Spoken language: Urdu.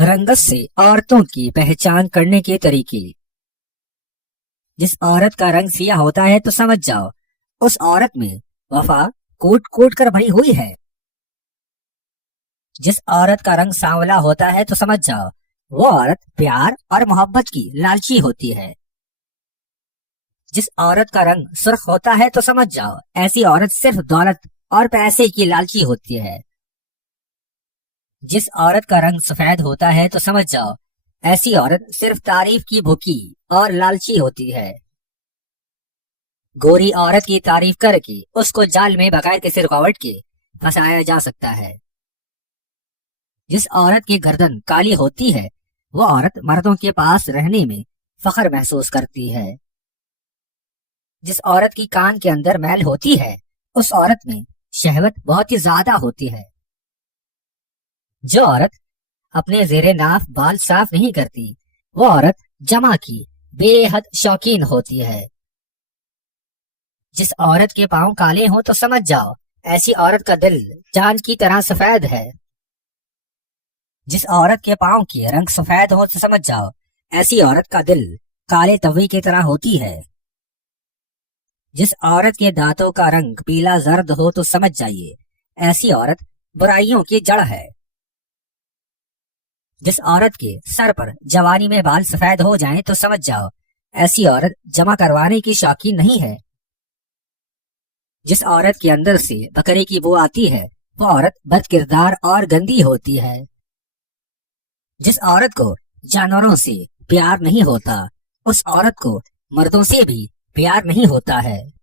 رنگت سے عورتوں کی پہچان کرنے کے طریقے۔ جس عورت کا رنگ سیاہ ہوتا ہے تو سمجھ جاؤ اس عورت میں وفا کوٹ کوٹ کر بھری ہوئی ہے۔ جس عورت کا رنگ سانولا ہوتا ہے تو سمجھ جاؤ وہ عورت پیار اور محبت کی لالچی ہوتی ہے۔ جس عورت کا رنگ سرخ ہوتا ہے تو سمجھ جاؤ ایسی عورت صرف دولت اور پیسے کی لالچی ہوتی ہے۔ جس عورت کا رنگ سفید ہوتا ہے تو سمجھ جاؤ ایسی عورت صرف تعریف کی بھوکی اور لالچی ہوتی ہے۔ گوری عورت کی تعریف کر کے اس کو جال میں بغیر کسی رکاوٹ کے پھنسایا جا سکتا ہے۔ جس عورت کی گردن کالی ہوتی ہے وہ عورت مردوں کے پاس رہنے میں فخر محسوس کرتی ہے۔ جس عورت کی کان کے اندر میل ہوتی ہے اس عورت میں شہوت بہت ہی زیادہ ہوتی ہے۔ جو عورت اپنے زیر ناف بال صاف نہیں کرتی وہ عورت جمع کی بے حد شوقین ہوتی ہے۔ جس عورت کے پاؤں کالے ہوں تو سمجھ جاؤ ایسی عورت کا دل چاند کی طرح سفید ہے۔ جس عورت کے پاؤں کی رنگ سفید ہو تو سمجھ جاؤ ایسی عورت کا دل کالے توی کی طرح ہوتی ہے۔ جس عورت کے دانتوں کا رنگ پیلا زرد ہو تو سمجھ جائیے ایسی عورت برائیوں کی جڑ ہے۔ جس عورت کے سر پر جوانی میں بال سفید ہو جائیں تو سمجھ جاؤ ایسی عورت جمع کروانے کی شوقین نہیں ہے۔ جس عورت کے اندر سے بکرے کی بو آتی ہے وہ عورت بد کردار اور گندی ہوتی ہے۔ جس عورت کو جانوروں سے پیار نہیں ہوتا اس عورت کو مردوں سے بھی پیار نہیں ہوتا ہے۔